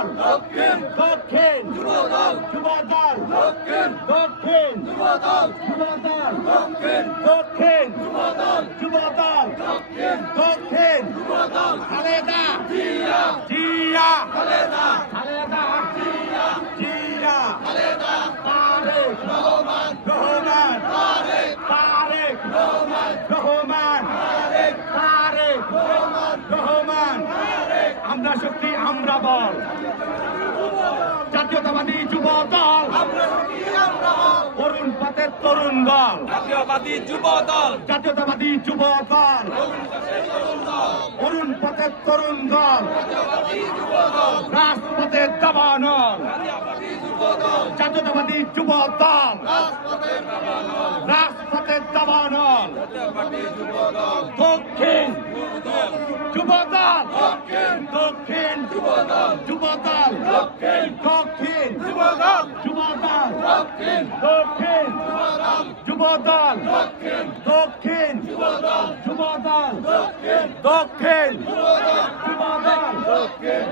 যুবদল দক্ষিণ দক্ষিণ যুবদল যুবদল দক্ষিণ দক্ষিণ যুবদল যুবদল দক্ষিণ দক্ষিণ যুবদল যুবদল দক্ষিণ দক্ষিণ যুবদল খালেদা জিয়া জিয়া খালেদা খালেদা জিয়া জিয়া খালেদা তারেক রহমান রহমান তারেক তারেক রহমান রহমান তারেক তারেক রহমান রহমান আমরা শক্তি আমরা বল জাতীয়তাবাদী যুব দল অরুণ পাতের তরুণ দল জাতীয়তাবাদী যুব দল জাতীয়তাবাদী যুব দল অরুণ পাতের তরুণ দল রাজপথের দাবানল জাতীয়তাবাদী যুব দল রাজপথের দাবানল দক্ষিণ যুবদল দক্ষিণ যুবদল যুবদল দক্ষিণ দক্ষিণ যুবদল যুবদল দক্ষিণ দক্ষিণ যুবদল দক্ষিণ দক্ষিণ যুবদল যুবদল দক্ষিণ দক্ষিণ যুবদল দক্ষিণ